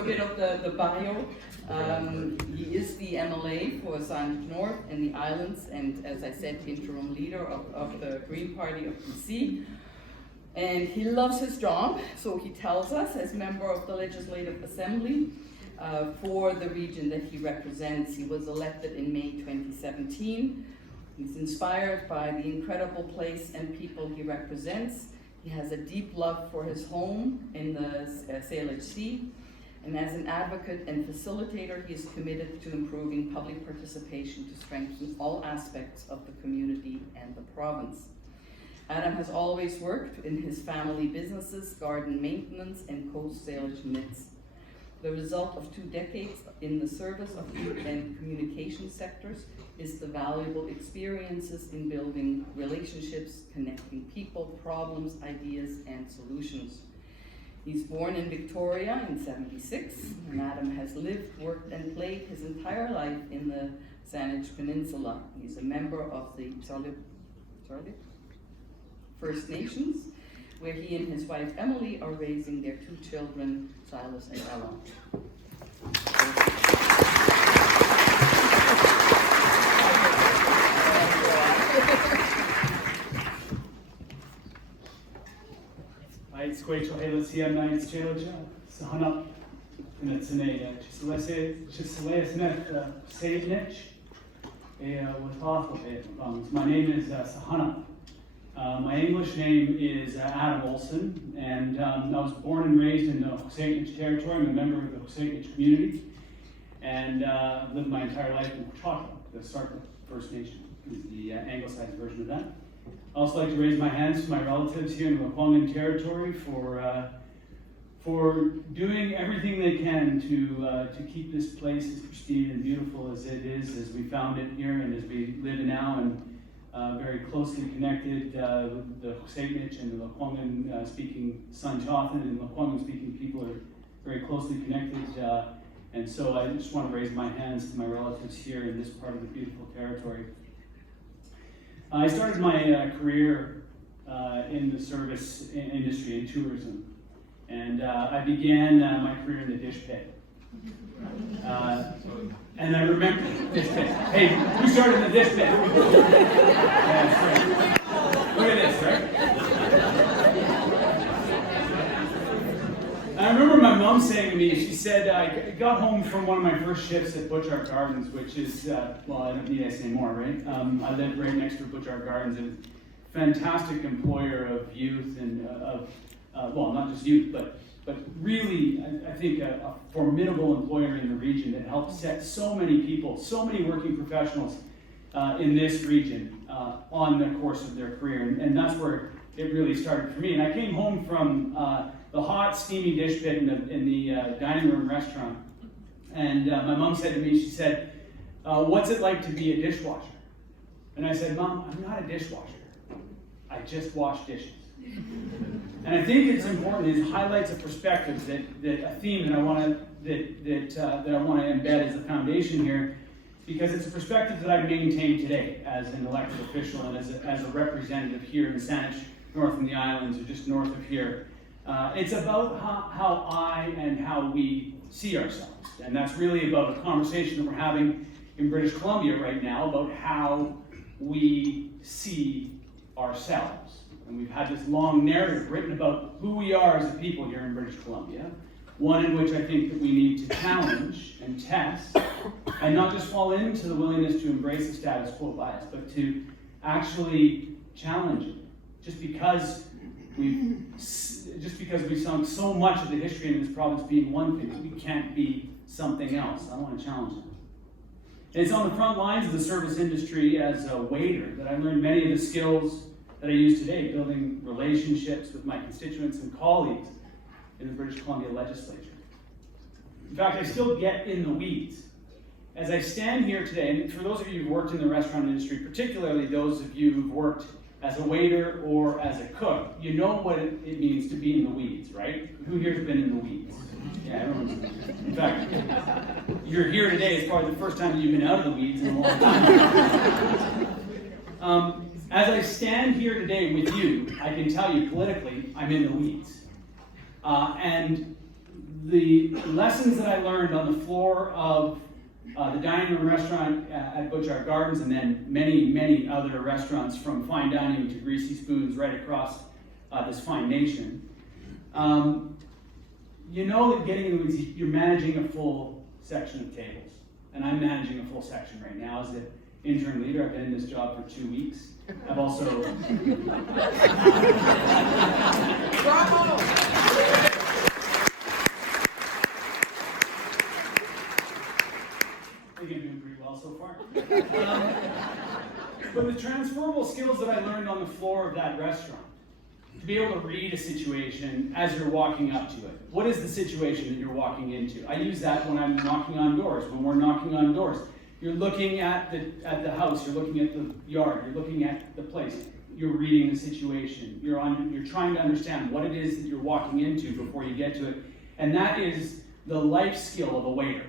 a bit of the bio. He is the MLA for Saanich North and the Islands, and as I said, interim leader of the Green Party of BC. And he loves his job, so he tells us, as member of the Legislative Assembly for the region that he represents. He was elected in May 2017. He's inspired by the incredible place and people he represents. He has a deep love for his home in the Salish Sea. And as an advocate and facilitator, he is committed to improving public participation to strengthen all aspects of the community and the province. Adam has always worked in his family businesses, garden maintenance, and Coast Salish knits. The result of 2 decades in the service of food and communication sectors is the valuable experiences in building relationships, connecting people, problems, ideas, and solutions. He's born in Victoria in '76, and Adam has lived, worked, and played his entire life in the Saanich Peninsula. He's a member of the First Nations, where he and his wife Emily are raising their 2 children, Silas and Ella. It's great to have us here tonight. It's Georgia. Sahana. And it's an my name is Sahana. My English name is Adam Olson, and I was born and raised in the Hoseinich territory. I'm a member of the Hoseinich community, and lived my entire life in Butchart, the Sartla First Nation, is the anglicized version of that. I also like to raise my hands to my relatives here in the Lekwungen territory for doing everything they can to keep this place as pristine and beautiful as it is, as we found it here and as we live now, and very closely connected. The Hoseinich and the Lekwungen speaking Sanchothan and Lekwungen speaking people are very closely connected. And so I just want to raise my hands to my relatives here in this part of the beautiful territory. I started my career in the service industry in tourism, and I began my career in the dish pit. And I remember dish pit. Hey, who started the dish pit? Yeah, right. Look at this, right? I remember my mom saying to me, she said, I got home from one of my first shifts at Butchart Gardens, which is, well, I don't need to say more, right? I lived right next to Butchart Gardens, and fantastic employer of youth and well, not just youth, but really, I think a formidable employer in the region that helped set so many people, so many working professionals in this region on the course of their career. And that's where it really started for me. And I came home from the hot, steamy dish pit in the dining room restaurant. And my mom said to me, she said, what's it like to be a dishwasher? And I said, Mom, I'm not a dishwasher. I just wash dishes. And I think it's important. It highlights a perspective that a theme that I want to embed as a foundation here, because it's a perspective that I maintain today as an elected official and as a representative here in Saanich North in the Islands, or just north of here. It's about how I and how we see ourselves, and that's really about a conversation that we're having in British Columbia right now about how we see ourselves. And we've had this long narrative written about who we are as a people here in British Columbia, one in which I think that we need to challenge and test, and not just fall into the willingness to embrace the status quo bias, but to actually challenge it. Just because we've sunk so much of the history in this province being one thing, we can't be something else. I want to challenge that. And it's on the front lines of the service industry as a waiter that I learned many of the skills that I use today, building relationships with my constituents and colleagues in the British Columbia legislature. In fact, I still get in the weeds. As I stand here today, and for those of you who've worked in the restaurant industry, particularly those of you who've worked as a waiter or as a cook, you know what it means to be in the weeds, right? Who here's been in the weeds? Yeah, everyone's. In fact, you're here today, it's probably the first time you've been out of the weeds in a long time. As I stand here today with you, I can tell you politically, I'm in the weeds. And the lessons that I learned on the floor of the dining room restaurant at Butchart Gardens, and then many other restaurants, from fine dining to greasy spoons right across this fine nation. You know that getting into it, you're managing a full section of tables. And I'm managing a full section right now as the interim leader. I've been in this job for 2 weeks. I've also... Bravo! I think I'm doing pretty well so far. But the transferable skills that I learned on the floor of that restaurant, to be able to read a situation as you're walking up to it. What is the situation that you're walking into? I use that when I'm knocking on doors, when we're knocking on doors. You're looking at the house, you're looking at the yard, you're looking at the place. You're reading the situation. You're trying to understand what it is that you're walking into before you get to it. And that is the life skill of a waiter.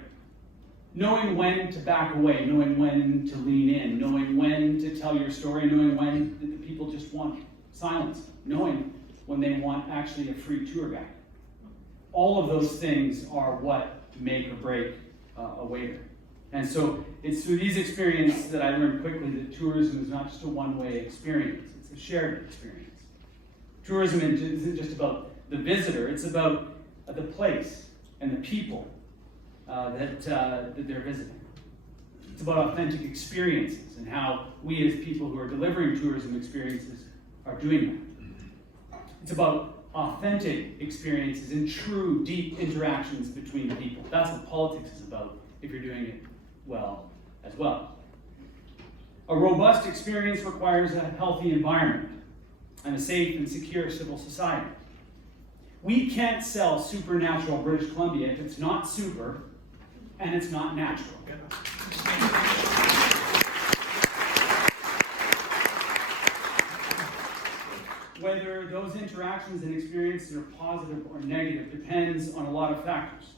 Knowing when to back away, knowing when to lean in, knowing when to tell your story, knowing when the people just want silence, knowing when they want actually a free tour guide. All of those things are what make or break a waiter. And so it's through these experiences that I learned quickly that tourism is not just a one-way experience, it's a shared experience. Tourism isn't just about the visitor, it's about the place and the people that they're visiting. It's about authentic experiences and how we as people who are delivering tourism experiences are doing that. It's about authentic experiences and true, deep interactions between the people. That's what politics is about if you're doing it well as well. A robust experience requires a healthy environment and a safe and secure civil society. We can't sell supernatural British Columbia if it's not super and it's not natural. Whether those interactions and experiences are positive or negative depends on a lot of factors.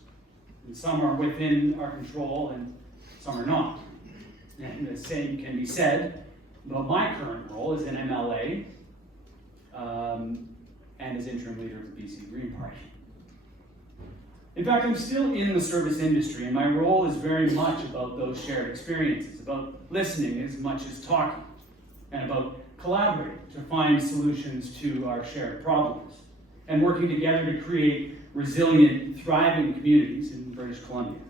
And some are within our control and some are not. And the same can be said about my current role as an MLA and as interim leader of the BC Green Party. In fact, I'm still in the service industry, and my role is very much about those shared experiences, about listening as much as talking, and about collaborating to find solutions to our shared problems, and working together to create resilient, thriving communities in British Columbia.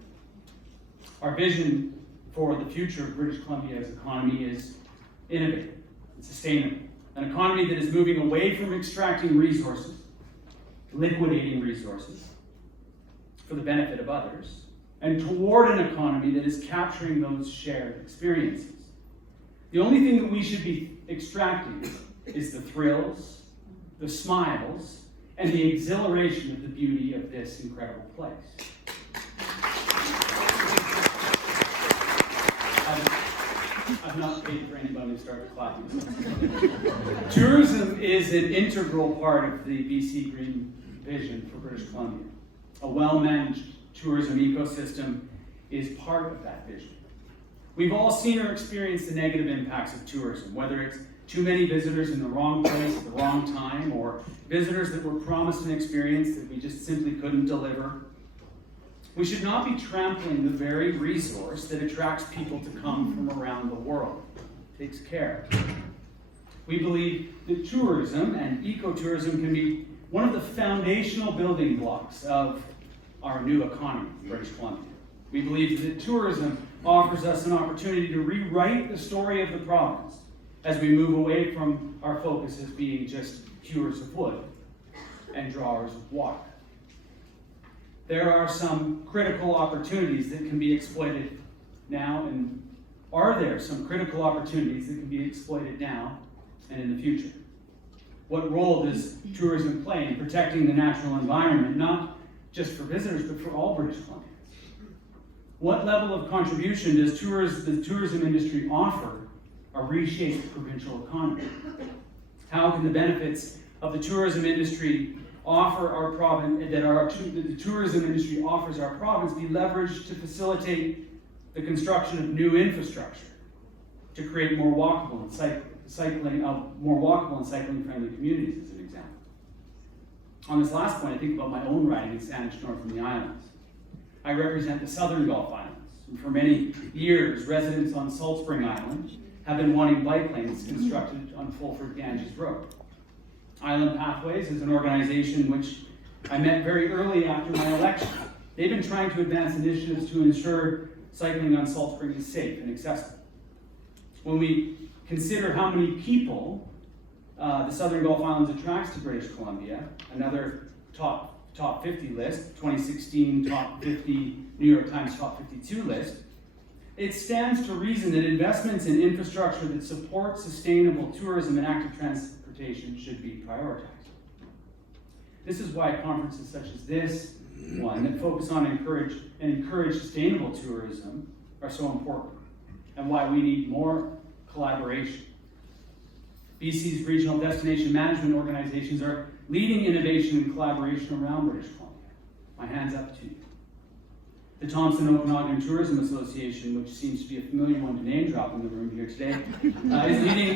Our vision for the future of British Columbia's economy is innovative and sustainable. An economy that is moving away from extracting resources, liquidating resources for the benefit of others, and toward an economy that is capturing those shared experiences. The only thing that we should be extracting is the thrills, the smiles, and the exhilaration of the beauty of this incredible place. I've not paid for anybody to start clapping. Tourism is an integral part of the BC Green vision for British Columbia. A well-managed tourism ecosystem is part of that vision. We've all seen or experienced the negative impacts of tourism, whether it's too many visitors in the wrong place at the wrong time, or visitors that were promised an experience that we just simply couldn't deliver. We should not be trampling the very resource that attracts people to come from around the world. It takes care. We believe that tourism and ecotourism can be one of the foundational building blocks of our new economy in British Columbia. We believe that tourism offers us an opportunity to rewrite the story of the province as we move away from our focus as being just hewers of wood and drawers of water. There are some critical opportunities that can be exploited now, and are there some critical opportunities that can be exploited now and in the future? What role does tourism play in protecting the natural environment, not just for visitors, but for all British Columbians? What level of contribution does the tourism industry offer a reshaped provincial economy? How can the benefits of the tourism industry offer our province, the tourism industry offers our province, be leveraged to facilitate the construction of new infrastructure to create more walkable and cycling friendly communities, as an example? On this last point, I think about my own riding in Saanich North and the islands. I represent the southern Gulf Islands, and for many years, residents on Salt Spring Island have been wanting bike lanes constructed on Fulford Ganges Road. Island Pathways is an organization which I met very early after my election. They've been trying to advance initiatives to ensure cycling on Salt Spring is safe and accessible. When we consider how many people the Southern Gulf Islands attracts to British Columbia, another top 50 list, 2016 top 50 New York Times top 52 list, it stands to reason that investments in infrastructure that support sustainable tourism and active transportation should be prioritized. This is why conferences such as this one that focus on encourage sustainable tourism are so important, and why we need more collaboration. BC's regional destination management organizations are leading innovation and collaboration around British Columbia. My hand's up to you. The Thompson Okanagan Tourism Association, which seems to be a familiar one to name drop in the room here today,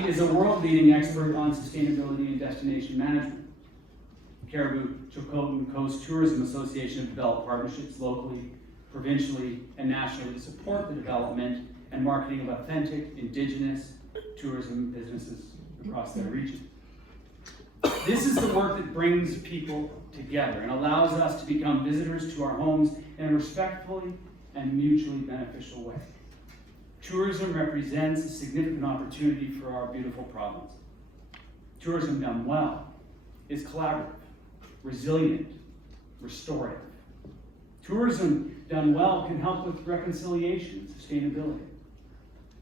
is a world-leading expert on sustainability and destination management. Caribou-Chilcotin Coast Tourism Association have developed partnerships locally, provincially, and nationally to support the development and marketing of authentic, indigenous tourism businesses across their region. This is the work that brings people together and allows us to become visitors to our homes in a respectfully and mutually beneficial way. Tourism represents a significant opportunity for our beautiful province. Tourism done well is collaborative, resilient, restorative. Tourism done well can help with reconciliation and sustainability.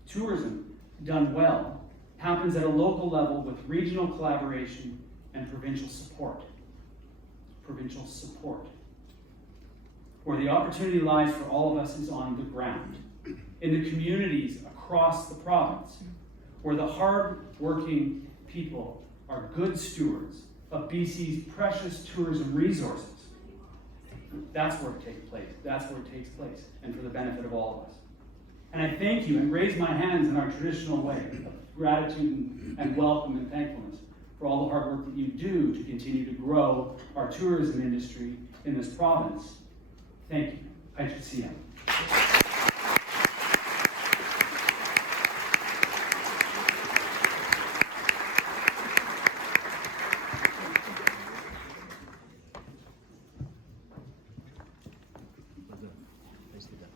Tourism done well happens at a local level with regional collaboration and provincial support. Provincial support. Where the opportunity lies for all of us is on the ground, in the communities across the province, where the hard-working people are good stewards of BC's precious tourism resources. That's where it takes place. That's where it takes place, and for the benefit of all of us. And I thank you and raise my hands in our traditional way of gratitude and welcome and thankfulness for all the hard work that you do to continue to grow our tourism industry in this province. Thank you. I should see you.